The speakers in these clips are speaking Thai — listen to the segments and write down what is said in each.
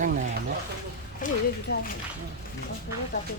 ทั้งนานะเขาอยู่ที่สุดท้ายเห็นเขาคือว่าจะเป็น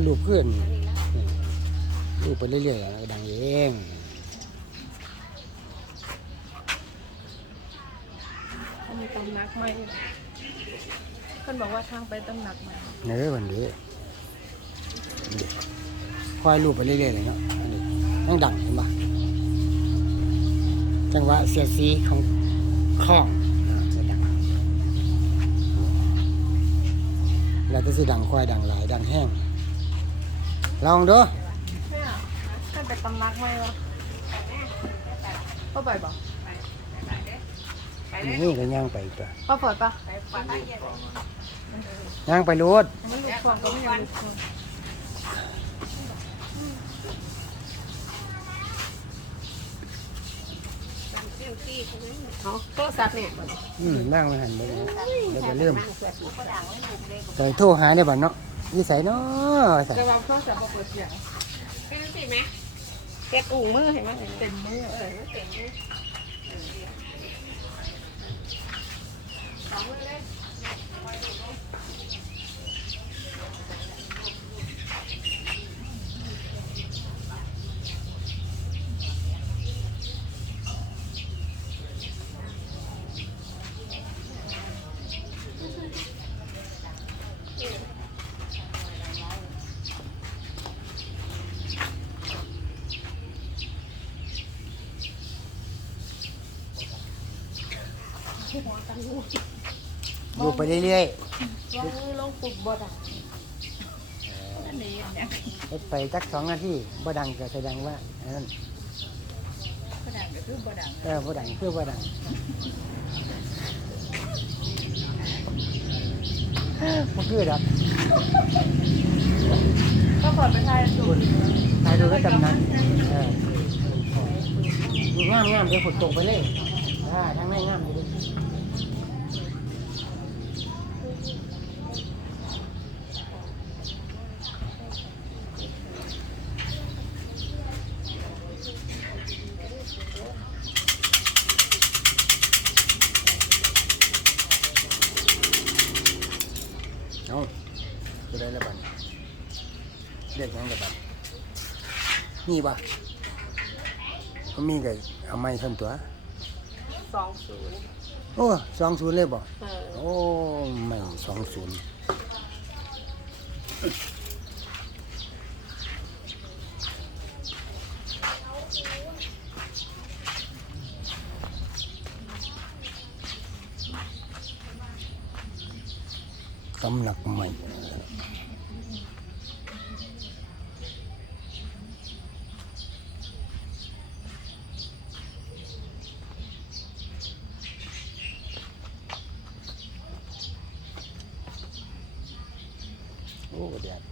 ก็รูปเพื่อนรูปไปเรื่อยๆแล้วก็ดังเองเขามีตำหนักใหม่คนบอกว่าทางไปตำหนักใหม่เนื้อวันนี้นี่คอยรูปไปเรื่อยๆเลยเนาะอันนี้ยังดังเห็นปะจังหวะเสียดสีของข้องอ่าจะดังแล้วก็สิดังควายดังหลายดังแห้ง ลองดูแม่ท่านไปตำนักใหมวะพ่อไปบอกนี่ก็ย่างไปตัวพ่อฝอดปะย่างไปรูดเอาโทรศัพท์เนี่ยอืมนั่งมาหันไปเลยเดี๋ยวจะเริ่มใส่โทรหาได้บ่เนาะ นี่ใส่เนาะใส่จะวางโทรศัพท์มาเปิดเสียงเป็นสิไหมเก็บอู่มือเห็นไหมเต็มมือเออเต็มมือ ไปเรื่อยวางมือลงปุบบ่ดังอันนี้เนี่ยๆเฮ็ดไปจักสองนาทีบ่ดังก็แสดงว่าอันนั้นกระดาษก็คือบดังเออบ่ดังคือบ่ดังบ่คือดอกก็ฝอดไปทายดูถ่ายดูก็จำนั้นเออ งามงามๆเดี๋ยวฝนตกไปเลยอ่าทางในงามอยู่ดิ เอาจะได้ละบัดเรียกหยังละบัดนี่บ่เขามีก็เอาไม้ท่านตัวสองศูนย์โอ้สองศูนย์เลยบ่เออ โอ้ไม่สองศูนย์ ตำหนักใหม่โอ้แดด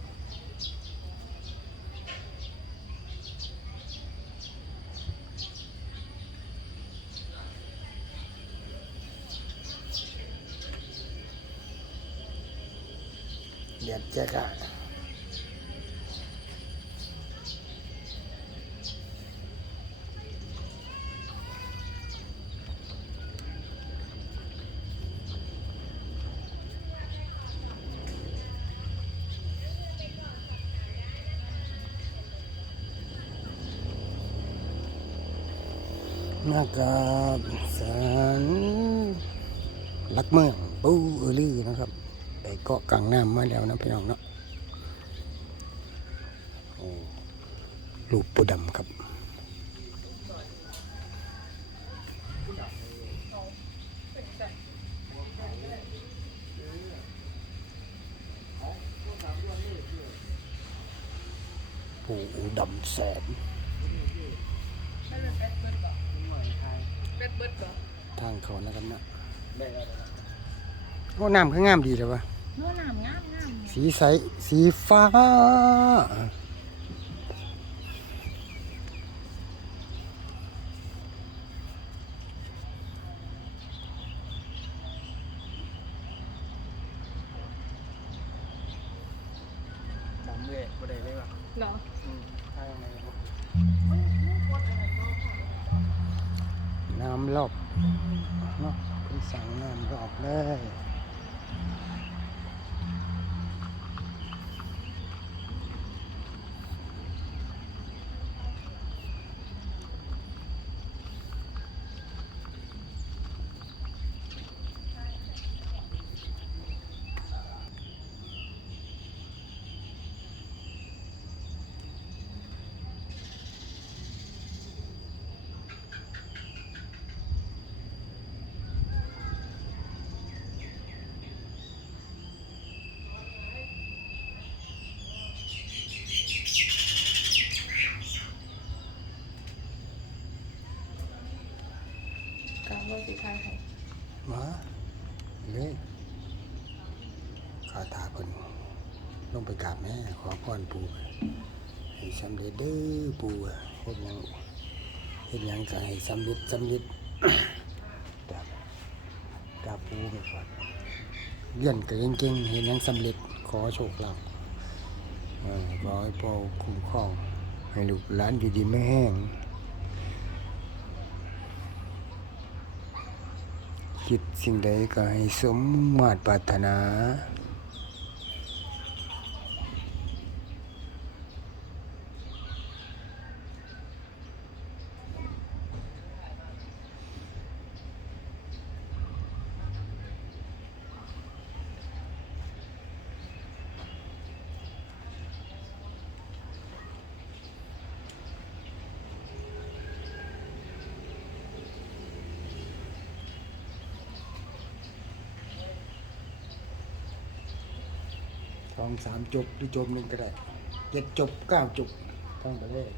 เดือดแจ๊กะนะครับสารลักเมืองปูอือลือนะครับ ไปเกาะกลางน้ำมาแล้วนะพี่น้องเนาะโอ้ลูกปูดำครับปูดำแสนทางเขานะครับเนาะโอ้น้ำคืองามดีเลยวะ โน่นน้ำงามงามสีใส สีฟ้า ดำเลยบ่ได้เลยว่ะเนาะทางไหนน้ำรอบเนาะคุณสั่งน้ำรอบเลย กลางว่าสิทายให้ มาเลยข้าตาเพิ่นล งไปกราบแม่ขอพรปู่ให้สำเร็จเด้อปู่เฮ็ดยังเฮ็ดยังก็ให้สำเร็จสำเร็จกราบกราบปู่ไปก่อนเรียนก็เก่งเฮ็ดยังสำเร็จขอโชคลาภขอให้พ่อคุ้มครองให้ลูกหลานอยู่ดีไม่แห้งคิดสิ่งใดก็ให้สมมาตรปรารถนา สองสามจบหรือจบหนึ่งก็ได้เจ็ดจบเก้าจบท่องไปเลย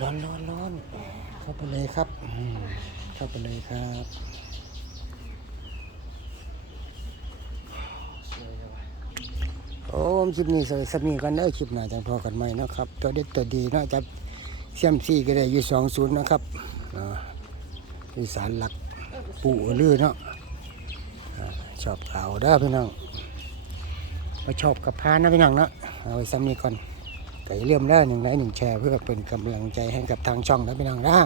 ร้อนร้อนร้อนเข้าไปเลยครับอืมเข้าไปเลยครับโอ้มคลิปนี้สวยสมีกันเด้อคลิปหน้าจังพอกันไหมนาะครับ ตัวเด็ดตัวดีเนาะจับเสียมซี่ก็ได้อยู่สองศูนย์นะครับอ่าอีสานหลักปู่ลือเนาะอ่าชอบเก่าเด้อพี่น้องมาชอบกับพานนะพี่น้องเนาะเอาไว้ซ้ำนี้ก่อน ก็อย่าลืมได้หนึ่งไลค์หนึ่งแชร์เพื่อเป็นกำลังใจให้กับทางช่องนะพี่น้องนะ